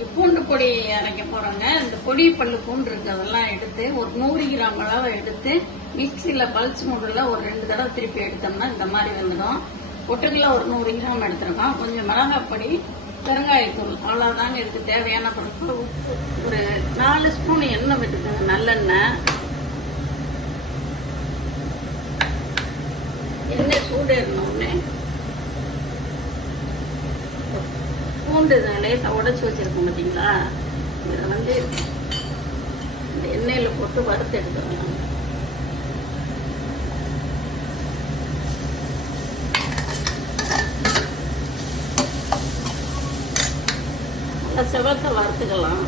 இன்னைக்கு பூண்டு பொடி அரைக்க போறோங்க. இந்த பொடி பல்லு பூண்டு இருக்கு, அதெல்லாம் எடுத்து ஒரு 100 கிராம் அளவு எடுத்து மிக்சியில பல்ஸ் மூடுல ஒரு 2 தடவை திருப்பி எடுத்தோம்னா இந்த மாதிரி வந்துடும். பொட்டுக்கல்ல ஒரு 100 கிராம் எடுத்திருக்கோம். கொஞ்சம் மிளகாய் பொடி, பெருங்காயத்தூள், அவ்வளவுதாங்க இதுக்கு தேவையான பொருட்கள். உப்பு, ஒரு 4 ஸ்பூன் எண்ணெய் விட்டுக்கோங்க, நல்லெண்ணெய். எண்ணெய் சூடேறணும்னே பூண்டு லேசாக உடச்சி வச்சிருக்கோம் பார்த்தீங்களா, இதை வந்து இந்த எண்ணெயில் போட்டு வறுத்து எடுத்துக்கலாம். நல்லா செவத்தை வறுத்துக்கலாம்.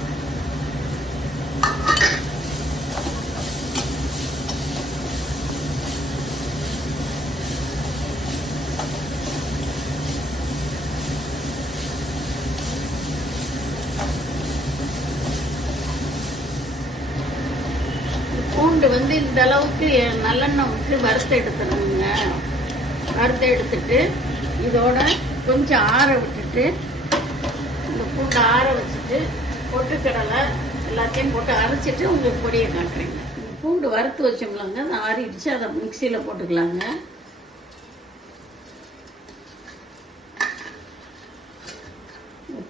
பூண்டு வந்து இந்த அளவுக்கு நல்லெண்ணெய் விட்டு வறுத்து எடுத்துடணுங்க. வறுத்து எடுத்துட்டு இதோட கொஞ்சம் ஆற விட்டுட்டு இந்த பூண்டை ஆற வச்சுட்டு பொட்டுக்கடலை எல்லாத்தையும் போட்டு அரைச்சிட்டு உங்களுக்கு பொடியை காட்டுறேங்க. இந்த பூண்டு வறுத்து வச்சோம்லாங்க, அதை ஆறிடுச்சு, அதை மிக்சியில் போட்டுக்கலாங்க.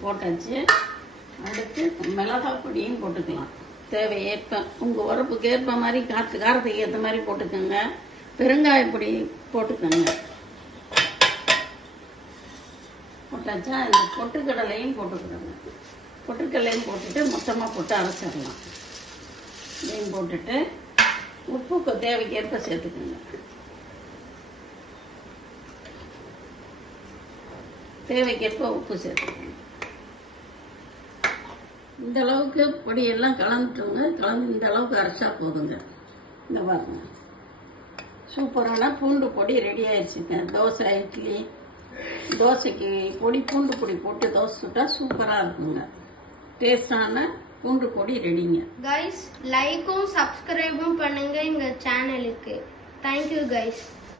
போட்டாச்சு. அடுத்து மிளகாய் பொடியும் போட்டுக்கலாம். தேவையேற்ப உங்கள் உரப்புக்கு ஏற்ப மாதிரி காரத்துக்கு ஏற்ற மாதிரி போட்டுக்கோங்க. பெருங்காய பொடி போட்டுக்கோங்க. போட்டாச்சா, இந்த பொட்டுக்கடலையும் போட்டுக்கிறோங்க. பொட்டுக்கடலையும் போட்டுட்டு மொத்தமாக போட்டு அரைச்சிடலாம். இதையும் போட்டுட்டு உப்பு தேவைக்கு ஏற்ப சேர்த்துக்கோங்க. தேவைக்கேற்ப உப்பு சேர்த்துக்கோங்க. இந்த அளவுக்கு பொடியெல்லாம் கலந்துட்டுங்க. கலந்து இந்த அளவுக்கு அரைச்சா போதுங்க. இந்த பாருங்க, சூப்பரான பூண்டு பொடி ரெடி ஆயிடுச்சுங்க. தோசை, இட்லி, தோசைக்கு பொடி பூண்டு பொடி போட்டு தோசை சுட்டா சூப்பராக இருக்குங்க. டேஸ்டான பூண்டு பொடி ரெடிங்க. கைஸ், லைக்கும் சப்ஸ்கிரைபும் பண்ணுங்க எங்க சேனலுக்கு. Thank you guys.